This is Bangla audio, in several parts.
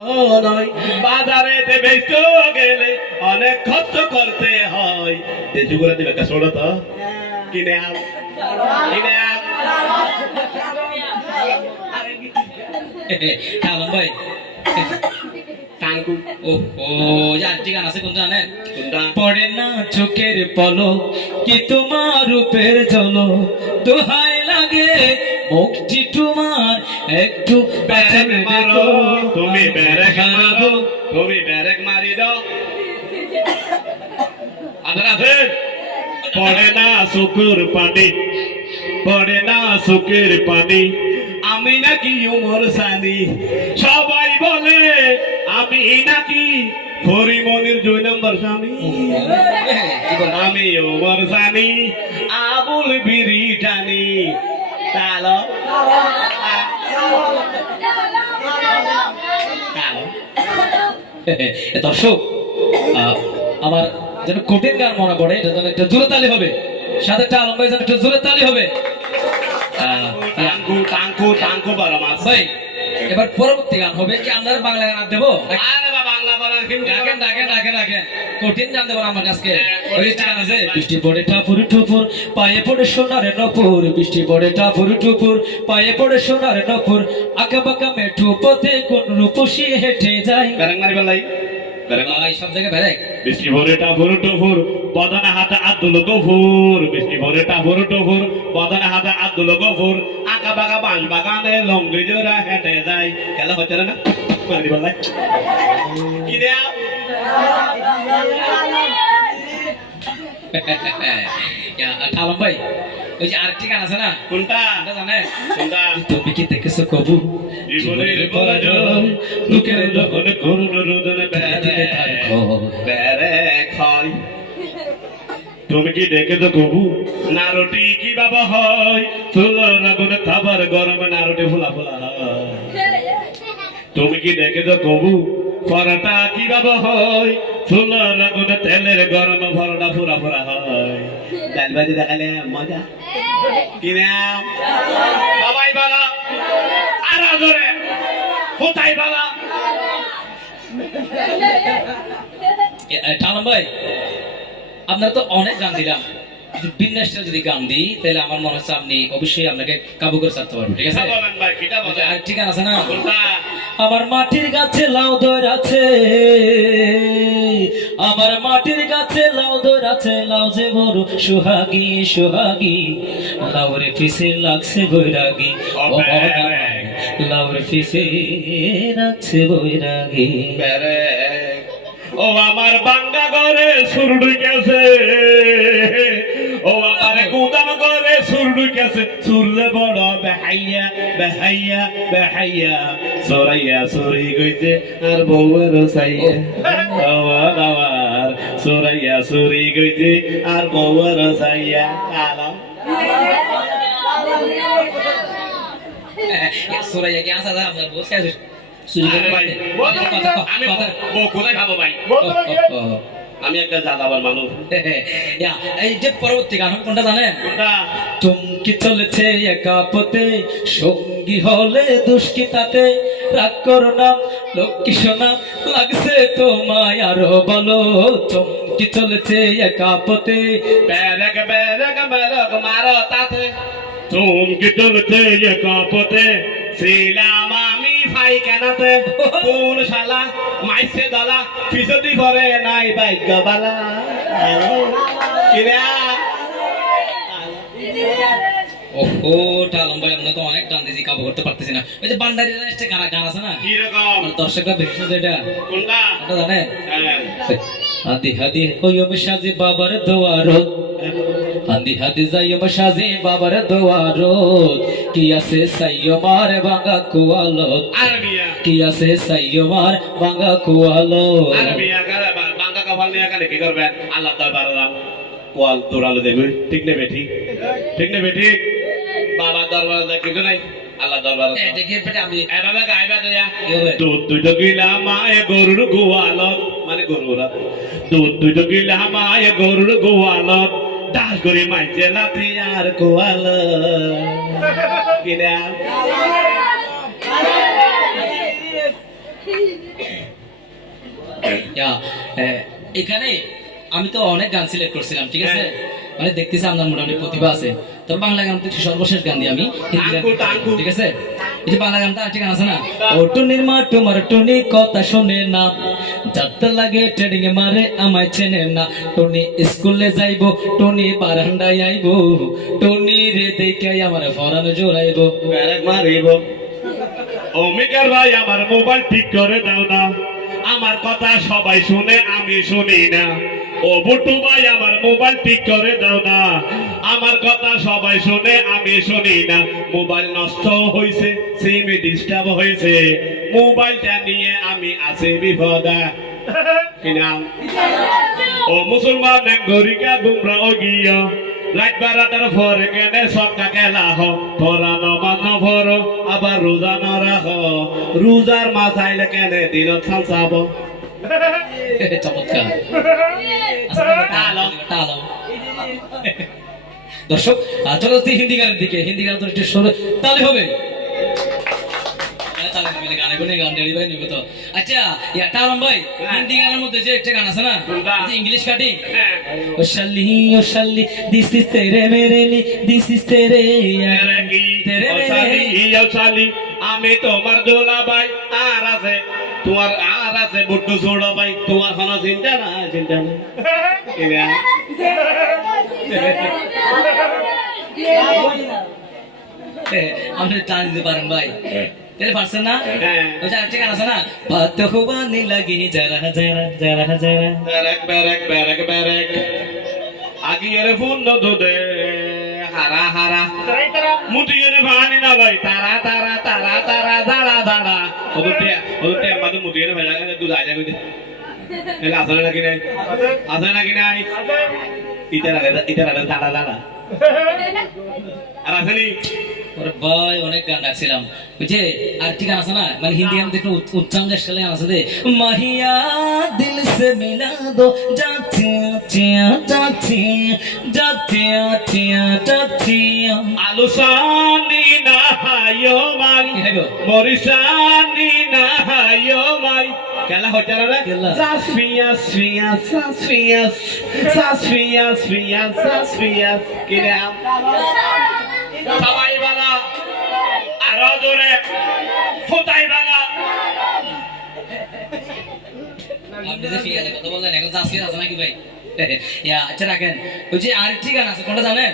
নয় বাজারেতে বেচতে গেলে অনেক খরচ করতে হয় তেজু করে দিবে কা ছোড়ো তো কিনে আম কিনে আম আলম ভাই টাঙ্কু ও ও যার ঠিক আছে কোন জানেন কোনটা পড়ে না চোখের পলক কি তোমার রূপের ঝলক দোহাই লাগে মুখটি তোমার একটু ব্যারেক পেছনে মারো দেখো তুমি ব্যারেক মারো তুমি ব্যারেক মারি দাও আপনারা আছেন পড়ে না চোখের পানি পড়ে না চোখের পানি আমি নাকি উমর সানি সবাই বলে আমি নাকি হরিমনির 2 নম্বর স্বামী আমি উমর সানি আবুল বিড়ি টানি তালো দর্শক আমার যেন কঠিন গান মনে পড়ে এটা যেন একটা জোরে তালি হবে সাথে একটা আলম ভাই যেন একটা জোরে তালি হবে টাঙ্কু টাঙ্কু টাঙ্কু বড় মাছ ভাই এবার পরবর্তী গান হবে কি আমরা বাংলা গান আর দেবো আরে বাবা বাংলা বলেন কিন্তু রাখেন কঠিন গান দেবো আমার আজকে ওই যে গান আছে বৃষ্টি পড়ে টাপুর টুপুর পায়ে পড়ে সোনার নপুর বৃষ্টি পড়ে টাপুর টুপুর পায়ে পড়ে সোনার নপুর আঁকা বাঁকা মেঠু পথে কোন রূপসী হেঁটে যায় ব্যারেক মারি বেলাই এই সব জায়গায় বেড়ে বৃষ্টি ভরে টাপুর টুপুর বদনে হাতে আব্দুল গফুর বৃষ্টি ভরে টাপুর টুপুর বদনে হাতে আব্দুল গফুর আঁকা বাঁকা বাঁশ বাগানে লঙ্গি জোড়া হেঁটে যায় খেলা হচ্ছে না মারি বেলাই কি দেয়া আলম ভাই ওই যে আরেকটি গান আছে না কোনটা এটা জানেন কোনটা তুমি কি দেখেছো কবু জীবনের পরাজয় লোকের যখন করুণ রোদনে ব্যারেক হয় তুমি কি দেখেছো কবু নারটি কি বাবা হয় চুলোর আগুনে খাবার গরমে নারটি ফোলা ফোলা হয় তুমি কি দেখেছো কবু পরাটা কি বাবা হয় চুলোর আগুনে তেলের গরমে ভরটা ফুরা ফুরা হয় ডাল ভাজি দেখালে মজা কিনে বাবাই বালা আর ধরে কোথায় বালা আলম ভাই আপনারা তো অনেক গান দিলাম বিন্যাসটা যদি গান দিই তাহলে আমার মনে হচ্ছে আপনি অবশ্যই আপনাকে কাবু করে ছাড়তে পারবেন ঠিক আছে বলেন ভাই কিটা বলেন আর ঠিক আছে না কোনটা আমার মাটির গাছে লাউ দর আছে আমার মাটির গাছে লাউ দর আছে লাউ যে বড় সোহাগী সোহাগী লাউরে পিছে লাগছে বৈরাগী লাউরে পিছে লাগছে বৈরাগী ব্যারেক ও আমার বাঙ্গা ঘরে সুরডুই গেছে ও আমার গুদাম ঘরে সুরডুই গেছে সুরলে বড় বেহাইয়া বেহাইয়া বেহাইয়া সরাইয়া সরি গইতে আর বউয়ের সাইয়া আমার সরাইয়া সরি গইতে আর বউয়ের সাইয়া কালাম সুরাইয়া কি আসা আপনার বসে আছে চুরি করে ভাই আমি কোথায় খাবো ভাই আমি একটা যাযাবার মানুষ এই যে পরবর্তী গান কোনটা জানেন কোনটা চমকি চলেছে একা পথে সঙ্গী হলে দুষ্কি তাতে রাগ করো না লক্ষ্মী সোনা লাগছে তোমায় আরো বলো চমকি চলেছে একা পথে ব্যারেক ব্যারেক ব্যারেক মারো তাতে চমকি চলছে কাপতে ছিলাম আমি ফাই কেনাতে কোন শালা মাইসে দালা পিছতি করে নাই ভাগ্য বালা কিরা ওহো টালম ভাই আমরা তো অনেক গান দিয়েছি কাবু করতে পারতেছি না ওই যে বান্দারি একটা গান গান আছে না কি রকম আমার দর্শকরা দেখছে যেটা কোনটা ওটা জানেন হ্যাঁ। হাদি হাদি হইম সাজি বাবার দোয়ারত হাদি হাদি যাইম সাজি বাবার দোয়ারত কি আছে সাইয়মার বাঙ্গা কুয়ালত আরবিয়া কি আছে সাইয়মার বাঙ্গা কুয়ালত আরবিয়া কারে বাংলা কপাল নিয়ে কানে কি করবেন আল্লাহ দরবারে যাও কোয়াল তোরালে দেবে ঠিক নেবে ঠিক ঠিক নেবে ঠিক বাবা দরবারে যা কিছু নাই আল্লাহ দরবারে দেখে পেটে আমি এভাবে গাইবা দেয়া দুধ দুইটা গিলা মায়ে গরুর গোয়ালত মানে গরুরা দুধ দুইটা গিলা মায়ে গরুর গোয়ালত ডাল করে মাইছে লাথি আর গোয়াল কিনা এখানে আমি তো অনেক গান সিলেক্ট করছিলাম, ঠিক আছে, মানে দেখতেছি আপনার মোটামুটি প্রতিভা আছে। তো বাংলা গান তো সর্বশেষ গান দিই আমি, হিন্দি গান, ঠিক আছে। এই যে বাংলা গানটা ঠিক আছে না, ও টুনির মা তোমার টুনি কথা শোনে না, যাত্রা লাগে ট্রেনিং এ মারে আমায় চেনে না, টুনি স্কুলে যাইবো টুনি বারান্দায় আইবো, টুনি রে দেখে আমার ফরানো জোড়াইবো, ব্যারেক মারিব। ও মিকার ভাই আমার মোবাইল ঠিক করে দাও না, আমার কথা সবাই শুনে আমি শুনি না। ও বুটু ভাই আমার মোবাইল ঠিক করে দাও না, আমার কথা সবাই শুনে আমি শুনি না। মোবাইল নষ্ট হয়েছে, সিম ডিস্টার্ব হয়েছে, মোবাইলটা নিয়ে আমি আছি বিপদে। কি নাম? ও মুসলমান গরিকা গুমরা ও গিয়া লাইট বারাদার ফরে কেনে সবটা খেলা হ, তোরা নমান ভর আবার রোজা ন রাখ, রোজার মাছ আইলে কেনে দিন চাব। চমৎকার। দর্শক চলো হিন্দি গানের দিকে, হিন্দি গান তো একটু সরে তাহলে হবে। আচ্ছা টালম ভাই, হিন্দি গানের মধ্যে যে একটা গান আছে না, ইংলিশ কাটিং, ও শালি ও শালি দিস ইজ তেরে মেরে লি, দিস ইজ তেরে তেরে শালি আমি তোমার দোলা ভাই, আর আছে তোমার আর আছে বুট্টু ছোট ভাই, তোমার কোনো চিন্তা না, চিন্তা না। আপনি টান দিতে পারেন ভাই, তাহলে পারছেন না? ওই যে আরেকটা গান আছে না, পাত হওয়ানি লাগি যারা যারা যারা যারা, ব্যারেক ব্যারেক ব্যারেক ব্যারেক আগিয়ে ফোন দে হারা হারা মুটিয়ে ভানি না ভাই, তারা তারা তারা তারা দাঁড়া দাঁড়া ওদের আমাদের মুটিয়ে ভাজা দুধ আজা কই দে এলা আসলে নাকি নাই, আসলে নাকি নাই, ইতারা দাঁড়া দাঁড়া আর আসেনি। ওরে ভাই অনেক গান ডাকছিলাম, ওই যে আরেকটি গান আছে না, মানে হিন্দি গান দেখে উচ্চারণ আসলে গান আছে যে মাহিয়া দিল সে মিলা দো যাচ্ছে যাচ্ছে যাচ্ছে যাচ্ছে আলুসানি না হায়ো মাই মরিসানি না হায়ো মাই কেলা হইতারা রে সাসফিয়াস ফিয়াস সাসফিয়াস সাসফিয়াস ফিয়াস সাসফিয়াস কিরে সবাই বালা আরো জোরে ফুটাই বালা। আপনি যে ফিয়ালে কথা বললেন, এখন সাসফিয়াস আছে নাকি ভাই? আচ্ছা রাখেন, ওই যে আরেকটি গান আছে, কোনটা জানেন?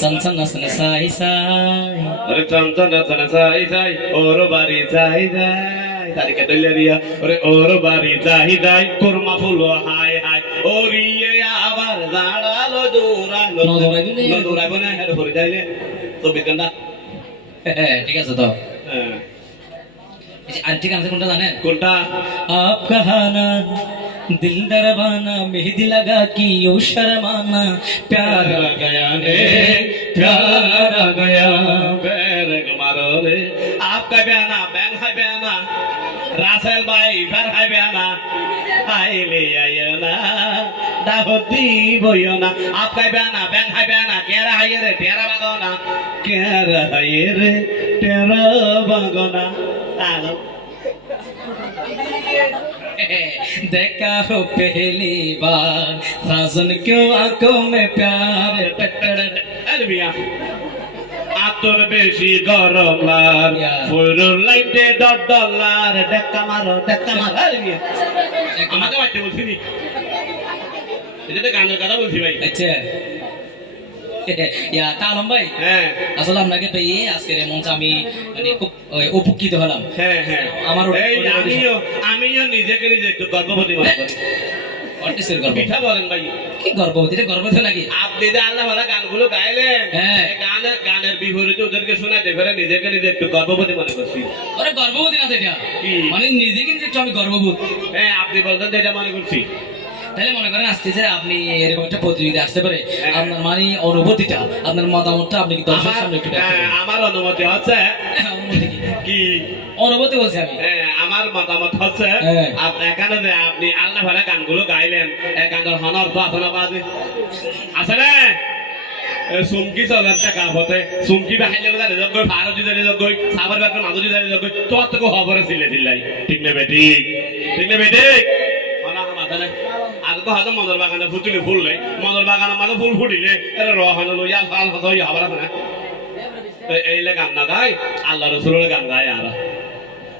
সনসন নসন সাই সাই, আরে সনসন নসন সাই সাই ওর বাড়ি যাই যাই, তারিকে দইলেরিয়া ওরে ওর বাড়ি যাই যাই, কুরমা ফুল হাই হাই ওরিয়ে আবার দাঁড়ালো দৌড়ালো দৌড়াইবো না, হেড ভরে যাইলে তো বিকান্দা। ঠিক আছে তো, আরেকটি গান আছে, কোনটা জানেন? কোনটা? आप कहाना दिल दरबाना मेहंदी लगा कि यू शर्माना, प्यार आ गया रे प्यार आ गया, बैरक मारो रे आपका बयाना बैंक है बयाना, रासेल भाई फिर है बयाना, आए ले आयो ना दाहोदी बोयो ना, आपका बयाना बैंक है बयाना, कह रहा है रे तेरा बागोना, कह रहा है रे तेरा बागोना। आलो देखा हो पहली बार साजन क्यों आंखों में प्यार, আলবিয়া আতর বেশি গরম লার ফুরুর লাইটে $10 ধাক্কা মারো আলবিয়া আমাকে বাইতে বলছি নি, এটা তো গানের কথা বলছি ভাই। আচ্ছা তালম ভাই, হ্যাঁ আসলে আপনাকে পেয়ে আজকের এই মঞ্চে আমি মানে খুব উপকৃত হলাম। হ্যাঁ হ্যাঁ আমার আমিও নিজেকে নিজে একটু গর্ববতী মনে করি। পিঠা বলেন ভাই, কি গর্ভবতী? এটা গর্ভবতী নাকি? আপনি যে আল্লাহ ভালা গানগুলো গাইলেন, হ্যাঁ গানের বিপরীতে ওদেরকে শোনাতে পারে নিজেকে নিজে একটু গর্ববতী মনে করছি। ওরে গর্ভবতী না, এটা মানে নিজেকে নিজে একটু আমি গর্ববোধ। হ্যাঁ আপনি বলতেন যেটা মনে করছি। তাহলে মনে করেন আজকে যে আপনি এরকম একটা প্রতিযোগিতা আসতে পারে, আপনার মানে অনুভূতিটা, আপনার মতামতটা আপনি কি দর্শকের সামনে একটু ব্যক্ত করুন? আমার অনুমতি হচ্ছে অনুভূতি কি? অনুভূতি বলছি আমি। আমার মতামত হচ্ছে এখানে যে আপনি আল্লাহ ভালা গানগুলো গাইলেন, এই গানের হনর তো আছে না বাজে আছে না? চুমকি চলার টাকা হতে চুমকি বাহাইলে জানি যোগ ফারো জানি যোগ সাবার ব্যাপার মাঝে জানি যোগ তোর তো খবরে ছিলে দিলাই ঠিক না বেটি ঠিক না বেটি মাথা নাই আর তো হয়তো মদর বাগানে ফুটুলি ফুললে মদর বাগানের মাঝে ফুল ফুটিলে এর রহানো লইয়া ফাল হতো হবার না এইলে গান না গাই আল্লাহ রসুলের গান গায় আর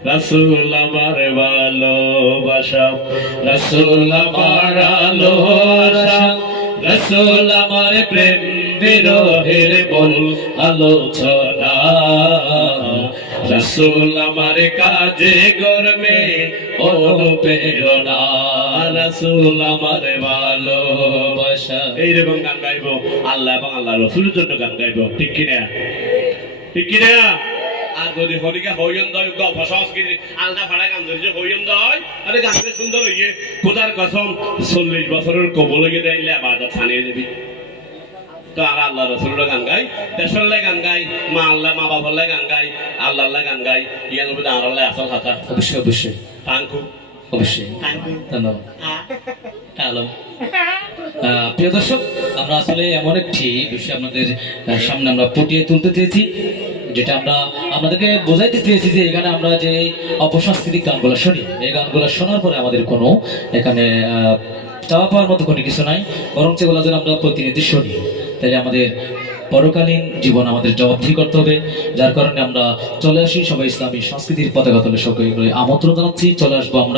রাসূল আমার ভালোবাসা রাসূল আমার ভালোবাসা রাসূল আমার প্রেম বিরহের বল আলোচনা রাসূল আমার কাজে কর্মে অনুপ্রেরণা রাসূল আমার ভালোবাসা এইরকম গান গাইবো আল্লাহ এবং আল্লাহ রসুলের জন্য গান গাইবো ঠিক কিনা ঠিক কিনা আর যদি হরিকা হইন দয় গল্প সংস্কৃতি আলাদা ফাড়া গান ধরেছে হইন দয় আরে গানটা সুন্দর হইয়ে খোদার কসম 40 বছরের কবল হয়ে দিলে আবাদত ছানিয়ে যাবি তো আর আল্লাহ রসুলের গান গাই দেশের গান গাই মা আল্লাহ মা বাবার গান গাই আল্লাহ গান গাই ইয়ার মধ্যে আর আল্লাহ আসল কথা অবশ্যই অবশ্যই থ্যাংকু অবশ্যই থ্যাংকু ধন্যবাদ হ্যালো প্রিয় দর্শক আমরা আসলে এমন একটি বিষয় আপনাদের সামনে আমরা ফুটিয়ে তুলতে চেয়েছি যেটা আমরা আপনাদেরকে বোঝাইতে চেয়েছি যে এখানে আমরা যে অপসাংস্কৃতিক গানগুলো শুনি এই গানগুলো শোনার পরে আমাদের কোনো এখানে চাওয়া পাওয়ার মতো কোনো কিছু নাই বরং সেগুলো যেন আমরা প্রতিনিধি শুনি তাহলে আমাদের পরকালীন জীবন আমাদের জবাবদিহি করতে হবে যার কারণে আমরা চলে আসি সবাই ইসলামী সংস্কৃতির পতাকা তলে সকলে আমন্ত্রণ জানাচ্ছি চলে আসবো আমরা